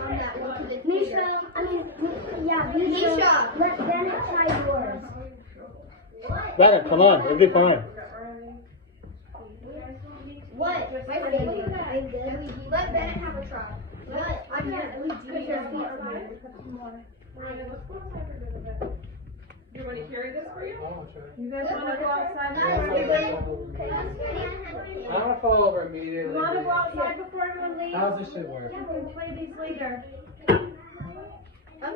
on that one to the Misha, Misha, let Bennett try yours. Bennett, come on, it'll be fine. What? I'm good. Let Bennett have a try. What? I'm here. Because your feet are bad. Do you want to carry this for you? You guys want to go outside? I want to fall over immediately. You want to go outside before everyone leaves? How's this shit work? You can play these later. I'm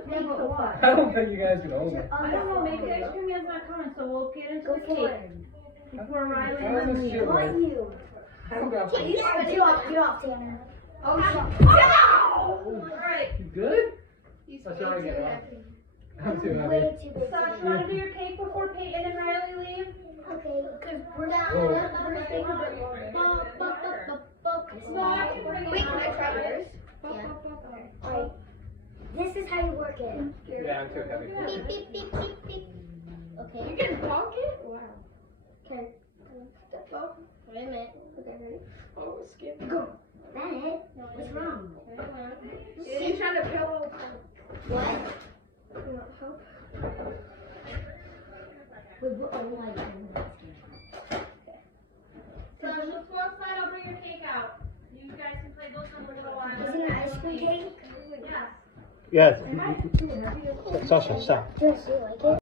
For what? I don't think you guys can hold it. I don't know, maybe ice cream is not coming, so we'll get into the cake. Before Riley How's and this me. shit work? You. I don't got Get off, Tanner. Oh, Alright, You good? He's Let's try way again. too happy. I'm too happy. Way too big. so do you want to do your cake before Peyton and Riley leave? Okay. Because we're not. Oh. Wait, can I try yours? Alright. This is how you work it. Yeah, I'm too heavy. Beep, beep, beep, beep, beep. Okay. You can talk it? Wow. Okay. Oh, wait a minute. Okay, ready? Oh, skip. Go. Bennett, what's wrong? He's trying to pillow. What? You want help? Wait, what? Oh my God. So let's go outside, I'll bring your cake out. You guys can play those for a little while. Is it an ice cream cake? Yes. Yes. Sasha, stop. Yes, you like it?